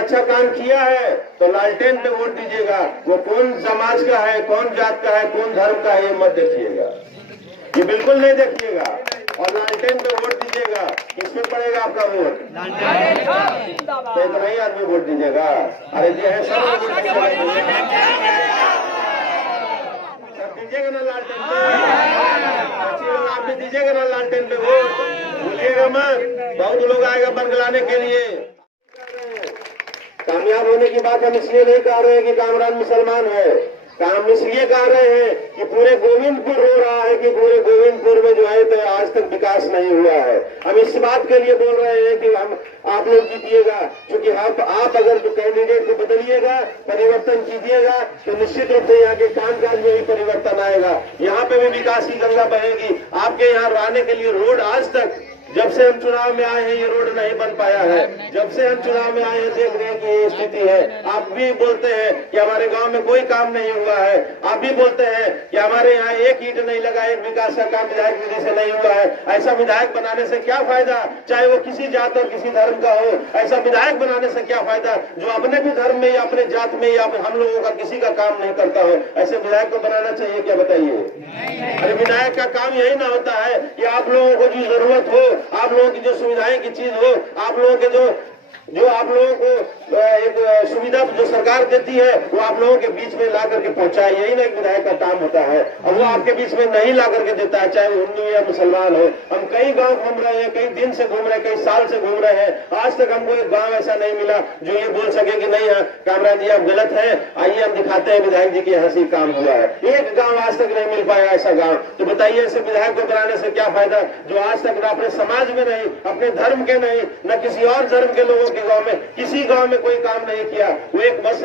अच्छा काम किया है तो लालटेन पे वोट दीजिएगा। वो कौन समाज का है, कौन जात का है, कौन धर्म का है, ये मत देखिएगा, ये बिल्कुल नहीं देखिएगा। और लालटेन पे वोट दीजिएगा। किसमें पड़ेगा आपका वोट? तो इतना ही आदमी वोट दीजिएगा। अरे ये है सब दीजिएगा ना लालटेन पे, आप भी दीजिएगा ना लालटेन पे वोट। भूलिएगा मत, बहुत लोग आएगा बरगलाने के लिए। कामयाब होने की बात हम इसलिए नहीं कह रहे हैं कि कामरान मुसलमान है, काम इसलिए कह रहे हैं कि पूरे गोविंदपुर रो रहा है कि पूरे गोविंदपुर में जो है तो आज तक विकास नहीं हुआ है। हम इस बात के लिए बोल रहे हैं कि हम आप लोग जीतिएगा, क्योंकि आप अगर जो कैंडिडेट को बदलिएगा, परिवर्तन कीजिएगा, तो निश्चित रूप से यहाँ के कामकाज में भी परिवर्तन आएगा। यहाँ पे भी विकास की गंगा बहेगी। आपके यहाँ आने के लिए रोड आज तक, जब से हम चुनाव में आए हैं, ये रोड नहीं बन पाया है। जब से हम चुनाव में आए हैं देख रहे हैं कि ये स्थिति है। आप भी बोलते हैं कि हमारे गांव में कोई काम नहीं हुआ है। आप भी बोलते हैं कि हमारे यहाँ एक ईंट नहीं लगा, एक विकास का काम विधायक निधि से नहीं हुआ है। ऐसा विधायक बनाने से क्या फायदा, चाहे वो किसी जात और किसी धर्म का हो। ऐसा विधायक बनाने से क्या फायदा जो अपने भी धर्म में या अपने जात में या हम लोगों का किसी का काम नहीं करता हो। ऐसे विधायक को बनाना चाहिए क्या, बताइए। अरे विधायक का काम यही ना होता है कि आप लोगों को जो जरूरत हो, आप लोगों की जो सुविधाएं की चीज हो, आप लोगों के जो आप लोगों को एक सुविधा जो सरकार देती है वो आप लोगों के बीच में ला करके पहुंचाए, यही ना एक विधायक का काम होता है। और वो आपके बीच में नहीं ला करके देता है, चाहे वो हिंदू या मुसलमान हो। हम कई गांव घूम रहे हैं, कई दिन से घूम रहे हैं, कई साल से घूम रहे हैं। आज तक हमको एक गांव ऐसा नहीं मिला जो ये बोल सके कि नहीं है कामरान जी आप गलत है, आइए हम दिखाते हैं विधायक जी के यहाँ से काम हुआ है। एक गाँव आज तक नहीं मिल पाया ऐसा गाँव। तो बताइए ऐसे विधायक को बनाने से क्या फायदा जो आज तक न अपने समाज में नहीं, अपने धर्म के नहीं, न किसी और धर्म के लोगों के गांव में, किसी गांव में कोई काम नहीं किया। वो एक बस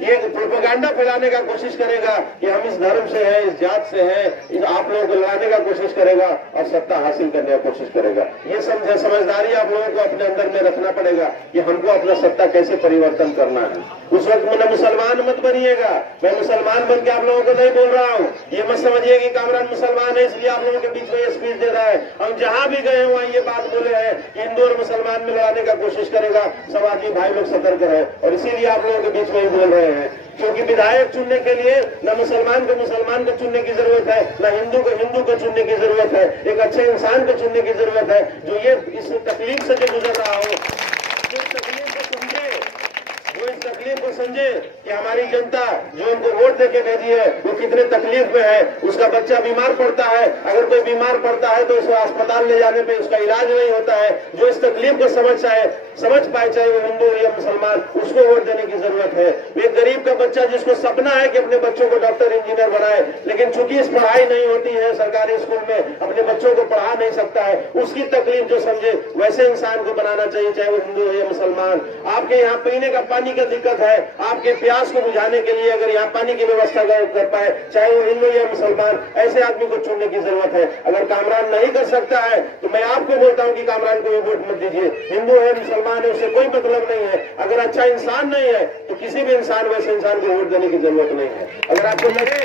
ये प्रोपेगेंडा फैलाने का कोशिश करेगा कि हम इस धर्म से हैं, इस जात से हैं, आप लोगों को लाने का कोशिश करेगा और सत्ता हासिल करने का कोशिश करेगा। ये समझदारी आप लोगों को अपने अंदर में रखना पड़ेगा कि हमको अपना सत्ता कैसे परिवर्तन करना है। उस वक्त में मुसलमान मत बनिएगा। मैं मुसलमान बन के आप लोगों को नहीं बोल रहा हूँ, ये मत समझिए कि कामरान मुसलमान है इसलिए आप लोगों के बीच में ये स्पीच दे रहा है। हम जहाँ भी गए वहाँ ये बात बोले हैं कि हिंदू और मुसलमान में लड़ाने का कोशिश करेगा। सब आदमी भाई लोग सतर्क रहे और इसीलिए आप लोगों के बीच में ही बोल रहे हैं। क्योंकि विधायक चुनने के लिए न मुसलमान को चुनने की जरूरत है, न हिंदू को चुनने की जरूरत है। एक अच्छे इंसान को चुनने की जरूरत है जो ये इस तकलीफ से जो गुजर रहा हो, इस तकलीफ को समझे, वो इस तकलीफ को समझे कि हमारी जनता जो उनको वोट देके भेजी है वो कितने तकलीफ में है। उसका बच्चा बीमार पड़ता है, अगर कोई बीमार पड़ता है तो उसे अस्पताल ले जाने पे उसका इलाज नहीं होता है। जो इस तकलीफ को समझ पाए, चाहे वो हिंदू या मुसलमान, उसको वोट देने की जरूरत है। एक गरीब का बच्चा जिसको सपना है कि अपने बच्चों को डॉक्टर इंजीनियर बनाए, लेकिन चूंकि इस पढ़ाई नहीं होती है सरकारी स्कूल में, अपने बच्चों को पढ़ा नहीं सकता है, उसकी तकलीफ जो समझे वैसे इंसान को बनाना चाहिए, चाहे वो हिंदू हो या मुसलमान। आपके यहाँ पीने का पानी का दिक्कत है, आपके प्यास को बुझाने के लिए अगर यहाँ पानी की व्यवस्था कर पाए, चाहे वो हिंदू या मुसलमान, ऐसे आदमी को चुनने की जरूरत है। अगर कामरान नहीं कर सकता है तो मैं आपको बोलता हूँ कि कामरान को वोट मत दीजिए। हिंदू है मुसलमान है उससे कोई मतलब नहीं है। अगर अच्छा इंसान नहीं है तो किसी भी इंसान वैसे इंसान को वोट देने की जरूरत नहीं है। अगर आपको लगे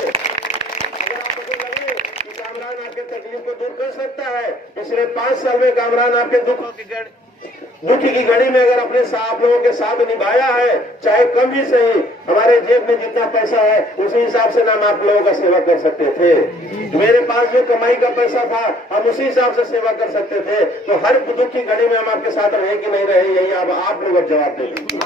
कि कामरान आपके तकलीफ को दूर कर सकता है, पिछले 5 साल में कामरान आपके दुख की घड़ी में अगर अपने आप लोगों के साथ निभाया है, चाहे कम ही सही, हमारे जेब में जितना पैसा है उसी हिसाब से हम आप लोगों का सेवा कर सकते थे। मेरे पास जो कमाई का पैसा था हम उसी हिसाब से सेवा कर सकते थे। तो हर दुख की घड़ी में हम आपके साथ रहे कि नहीं रहे, यही अब आप लोग अब जवाब दे दीजिए।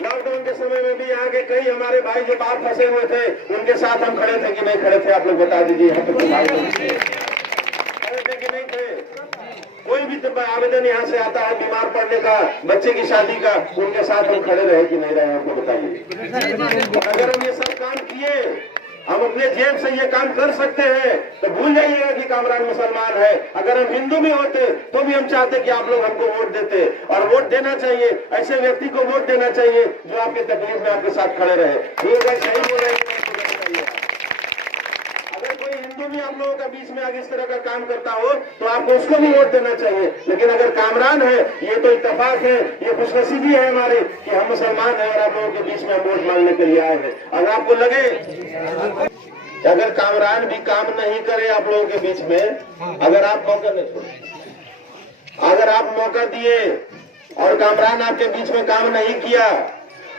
लॉकडाउन के समय में भी यहाँ के कई हमारे भाई जो बाहर फंसे हुए थे उनके साथ हम खड़े थे कि नहीं खड़े थे, आप लोग बता दीजिए। यहाँ पे भाई खड़े थे कि नहीं थे? कोई भी तो आवेदन यहाँ से आता है बीमार पड़ने का, बच्चे की शादी का, उनके साथ हम खड़े रहे कि नहीं रहे, आपको बताइए। अगर हम ये सब काम किए, हम अपने जेब से ये काम कर सकते हैं तो भूल जाइएगा कि कामरान मुसलमान है। अगर हम हिंदू भी होते तो भी हम चाहते कि आप लोग हमको वोट देते, और वोट देना चाहिए, ऐसे व्यक्ति को वोट देना चाहिए जो आपकी तकलीफ में आपके साथ खड़े रहे। सही बोल रहे हैं। अगर कोई हिंदू भी आप लोगों के बीच में अगर इस तरह का काम करता हो तो आपको उसको भी वोट देना चाहिए। लेकिन अगर कामरान है, ये तो इत्तेफाक है, ये खुशनसीबी है हमारी कि हम मुसलमान हैं और आप लोगों के बीच में हम वोट मांगने के लिए आए हैं। अगर आपको लगे कि अगर कामरान भी काम नहीं करे आप लोगों के बीच में, अगर आप मौका नहीं छोड़े, अगर आप मौका दिए और कामरान आपके बीच में काम नहीं किया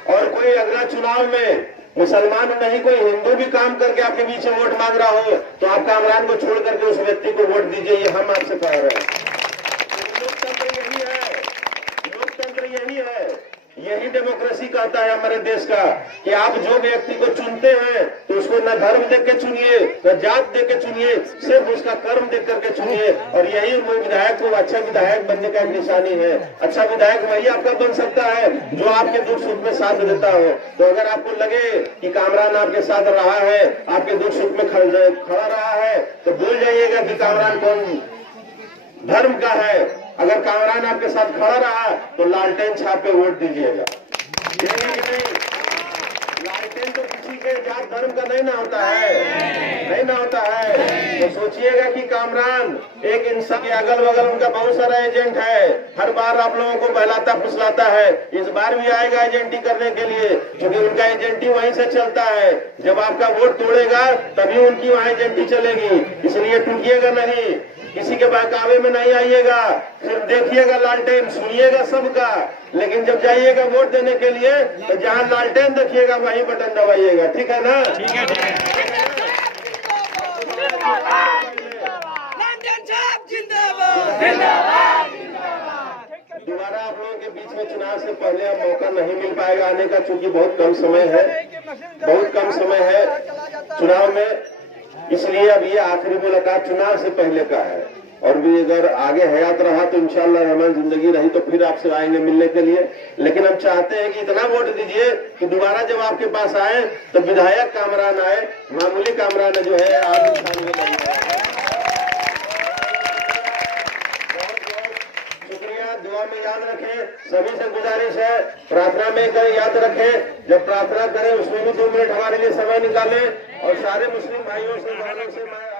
और कोई अगला चुनाव में मुसलमान नहीं कोई हिंदू भी काम करके आपके बीच में वोट मांग रहा हो तो आप कामरान को छोड़ करके उस व्यक्ति को वोट दीजिए, ये हम आपसे कह रहे हैं। लोकतंत्र यही है, लोकतंत्र यही है, यही डेमोक्रेसी कहता है हमारे देश का कि आप जो व्यक्ति को चुनते हैं तो उसको न धर्म देख के चुनिए न जात देख के चुनिए, सिर्फ उसका कर्म देख करके चुनिए। और यही विधायक को अच्छा विधायक बनने का एक निशानी है। अच्छा विधायक वही आपका बन सकता है जो आपके दुख सुख में साथ देता हो। तो अगर आपको लगे कि कामरान आपके साथ रहा है, आपके दुख सुख में खड़ा रहा है, तो भूल जाइएगा कि कामरान कौन धर्म का है। अगर कामरान आपके साथ खड़ा रहा तो लालटेन छाप पे वोट दीजिएगा। लालटेन तो किसी के जात धर्म का नहीं ना होता है, नहीं ना होता है। तो सोचिएगा कि कामरान एक इंसान के अगल बगल उनका बहुत सारा एजेंट है, हर बार आप लोगों को बहलाता फुसलाता है। इस बार भी आएगा एजेंटी करने के लिए, क्योंकि उनका एजेंटी वहीं से चलता है। जब आपका वोट तोड़ेगा तभी उनकी वहाँ एजेंटी चलेगी, इसलिए टूटिएगा नहीं, किसी के बहकावे में नहीं आइएगा। सिर्फ देखिएगा लालटेन, सुनिएगा सबका, लेकिन जब जाइएगा वोट देने के लिए तो जहाँ लालटेन देखिएगा वहीं बटन दबाइएगा। ठीक है ना? ठीक है, ठीक है। दोबारा आप लोगों के बीच में चुनाव से पहले अब मौका नहीं मिल पाएगा आने का, क्योंकि बहुत कम समय है, बहुत कम समय है चुनाव में। इसलिए अब ये आखिरी मुलाकात चुनाव से पहले का है। और भी अगर आगे हयात रहा तो इंशाअल्लाह रहमान जिंदगी रही तो फिर आपसे आएंगे मिलने के लिए। लेकिन हम चाहते हैं कि इतना वोट दीजिए कि दोबारा जब आपके पास आए तो विधायक कामरान आए, मामूली कामरान जो है आप इंसान में नहीं है। शुक्रिया, दुआ में याद रखें, सभी से गुजारिश है प्रार्थना में करें, याद रखें जब प्रार्थना करें उसमें भी 2 मिनट हमारे लिए समय निकालें। और सारे मुस्लिम भाइयों से बहनों से मैं